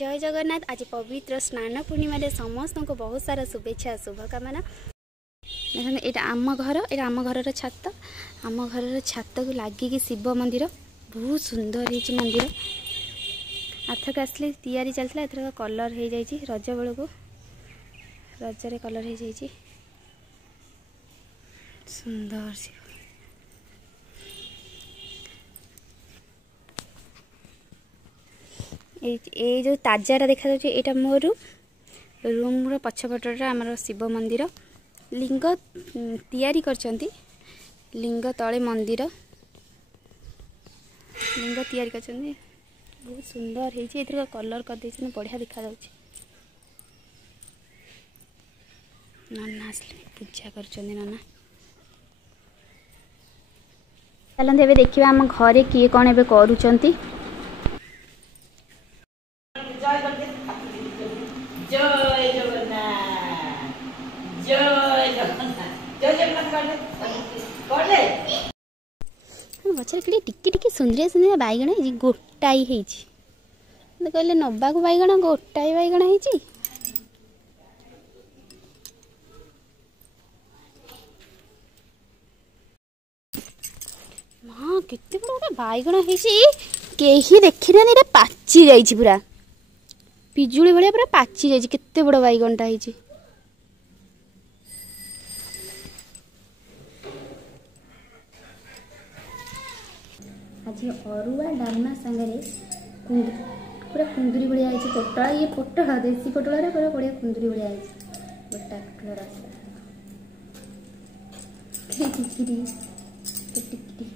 जय जगन्नाथ। आज पवित्र स्नान पूर्णिमा समस्त को बहुत सारा शुभेच्छा शुभकामना। देखते यहाँ आम घर, यहाँ आम घर छात, आम घर छात को लगिकी शिव मंदिर बहुत सुंदर है मंदिर। आथक आसले तैयारी चलता, एथर कलर हो जाए रज बेल को रजरे कलर हो जाए सुंदर शिव। ये जो ताजा देखा यहाँ मो रूम पछपटर आमर शिव मंदिर लिंग तैयारी करचंती। लिंग तले मंदिर लिंग तैयारी करचंती बहुत सुंदर है। कलर कर दे बढ़िया देखा नना आसले पूजा करचंती। नना चलते ए देखा आम घरे किए कौन ए करुचंती। जय जगन्नाथ जय जगन्नाथ जय जगन्नाथ गचर कि टिके टिके सुंदरिया सुंदरिया बैगण है गोटाई है कहले नबा को बैगण गोटाई बैगण है। हाँ केते बड़ा बैगण है कहीं देखी ना पाची जाइए पूरा पिजुली भाया पूरा पाची जाइए। केते बड़ बैगणटा है आज अरुआ डालमा सांगे पूरा कुंदुरी भाया है पोटल। ये पोटल देसी पोटल पूरा बढ़िया कुंदुरी भाया है गोटा पोटल टिकी